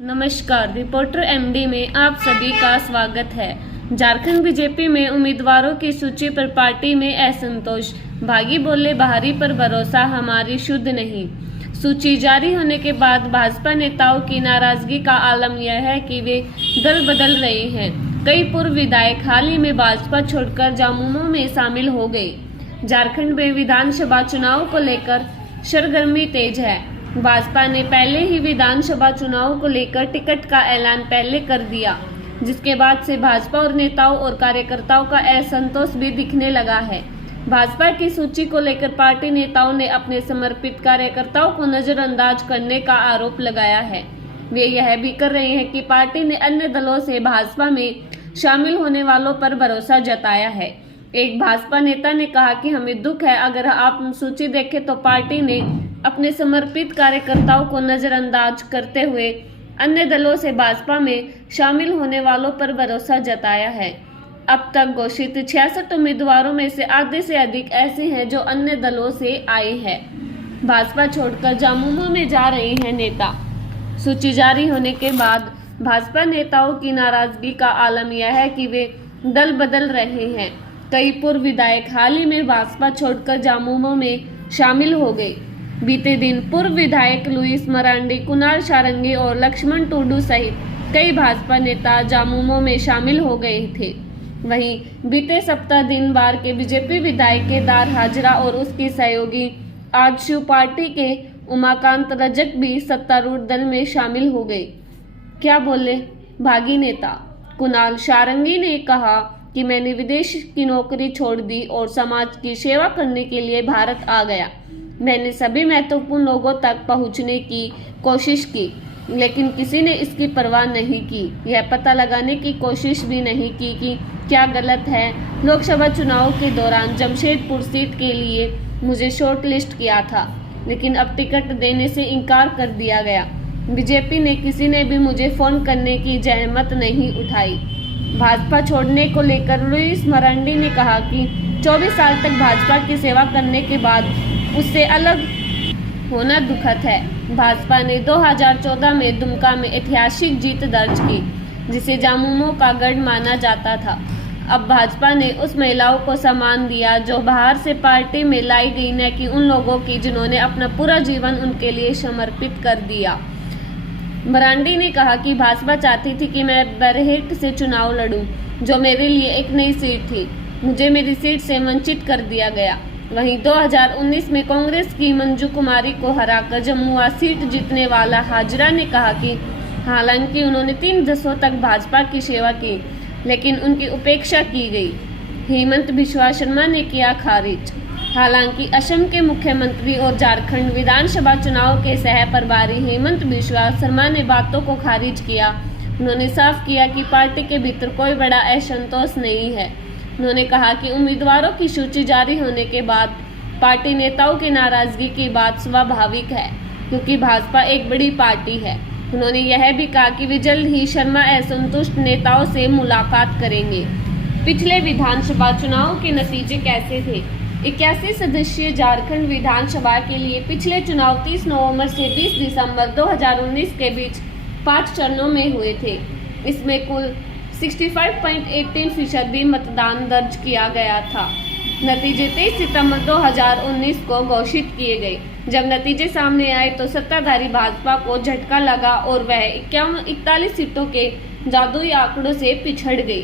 नमस्कार, reporter MD में आप सभी का स्वागत है। झारखंड बीजेपी में उम्मीदवारों की सूची पर पार्टी में असंतोष। बागी बोले, बाहरी पर भरोसा हमारी शुद्ध नहीं। सूची जारी होने के बाद भाजपा नेताओं की नाराजगी का आलम यह है कि वे दल बदल रहे हैं। कई पूर्व विधायक हाल ही में भाजपा छोड़कर झामुमो में शामिल हो गए। झारखंड में विधानसभा चुनाव को लेकर सरगर्मी तेज है। भाजपा ने पहले ही विधानसभा चुनाव को लेकर टिकट का ऐलान पहले कर दिया, जिसके बाद से भाजपा और नेताओं और कार्यकर्ताओं का असंतोष भी दिखने लगा है। भाजपा की सूची को लेकर पार्टी नेताओं ने अपने समर्पित कार्यकर्ताओं को नजरअंदाज करने का आरोप लगाया है। वे यह भी कर रहे हैं कि पार्टी ने अन्य दलों से भाजपा में शामिल होने वालों पर भरोसा जताया है। एक भाजपा नेता ने कहा कि हमें दुख है, अगर आप सूची देखें तो पार्टी ने अपने समर्पित कार्यकर्ताओं को नजरअंदाज करते हुए अन्य दलों से भाजपा में शामिल होने वालों पर भरोसा जताया है। अब तक घोषित 66 उम्मीदवारों में से आधे से अधिक ऐसे हैं जो अन्य दलों से आए हैं। भाजपा छोड़कर झामुमो में जा रहे हैं नेता। सूची जारी होने के बाद भाजपा नेताओं की नाराजगी का आलम यह है कि वे दल बदल रहे हैं। कई पूर्व विधायक हाल ही में भाजपा छोड़कर झामुमो में शामिल हो गए। बीते दिन पूर्व विधायक लुइस मरांडी, कुणाल सारंगी और लक्ष्मण टुडू सहित कई भाजपा नेता झामुमो में शामिल हो गए थे। वहीं बीते सप्ताह दिनवार के बीजेपी विधायक केदार हाजरा और उसकी सहयोगी आजसू पार्टी के उमाकांत रजक भी सत्तारूढ़ दल में शामिल हो गए। क्या बोले भागी नेता? कुणाल सारंगी ने कहा कि मैंने विदेश की नौकरी छोड़ दी और समाज की सेवा करने के लिए भारत आ गया। मैंने सभी महत्वपूर्ण लोगों तक पहुंचने की कोशिश की, लेकिन किसी ने इसकी परवाह नहीं की। यह पता लगाने की कोशिश भी नहीं की कि क्या गलत है। लोकसभा चुनाव के दौरान जमशेदपुर सीट के लिए मुझे शॉर्ट लिस्ट किया था, लेकिन अब टिकट देने से इनकार कर दिया गया। बीजेपी ने किसी ने भी मुझे फोन करने की जहमत नहीं उठाई। भाजपा छोड़ने को लेकर लुइस मरांडी ने कहा कि 24 साल तक भाजपा की सेवा करने के बाद उससे अलग होना दुखद है। भाजपा ने 2014 में दुमका में ऐतिहासिक जीत दर्ज की, जिसे झामुमो का गढ़ माना जाता था। अब भाजपा ने उस महिलाओं को सम्मान दिया जो बाहर से पार्टी में लाई गई, न कि उन लोगों की जिन्होंने अपना पूरा जीवन उनके लिए समर्पित कर दिया। मरांडी ने कहा कि भाजपा चाहती थी कि मैं बरहेट से चुनाव लड़ूं, जो मेरे लिए एक नई सीट थी। मुझे मेरी सीट से वंचित कर दिया गया। वहीं 2019 में कांग्रेस की मंजू कुमारी को हराकर जमुआ सीट जीतने वाला हाजरा ने कहा कि हालांकि उन्होंने 3 दशकों तक भाजपा की सेवा की, लेकिन उनकी उपेक्षा की गई। हेमंत बिस्वा शर्मा ने किया खारिज। हालांकि असम के मुख्यमंत्री और झारखंड विधानसभा चुनाव के सह प्रभारी हेमंत बिस्वा शर्मा ने बातों को खारिज किया। उन्होंने साफ किया कि पार्टी के भीतर कोई बड़ा असंतोष नहीं है। उन्होंने कहा कि उम्मीदवारों की सूची जारी होने के बाद पार्टी नेताओं की नाराजगी की बात स्वाभाविक है, क्योंकि भाजपा एक बड़ी पार्टी है। उन्होंने यह भी कहा कि वे जल्द ही शर्मा असंतुष्ट नेताओं से मुलाकात करेंगे। पिछले विधानसभा चुनाव के नतीजे कैसे थे? 81 सदस्यीय झारखंड विधानसभा के लिए पिछले चुनाव 30 नवंबर से 20 दिसंबर 2019 के बीच 5 चरणों में हुए थे। इसमें कुल 65.18% मतदान दर्ज किया गया था। नतीजे 23 सितंबर 2019 को घोषित किए गए। जब नतीजे सामने आए तो सत्ताधारी भाजपा को झटका लगा और वह 41 सीटों के जादुई आंकड़ों से पिछड़ गई।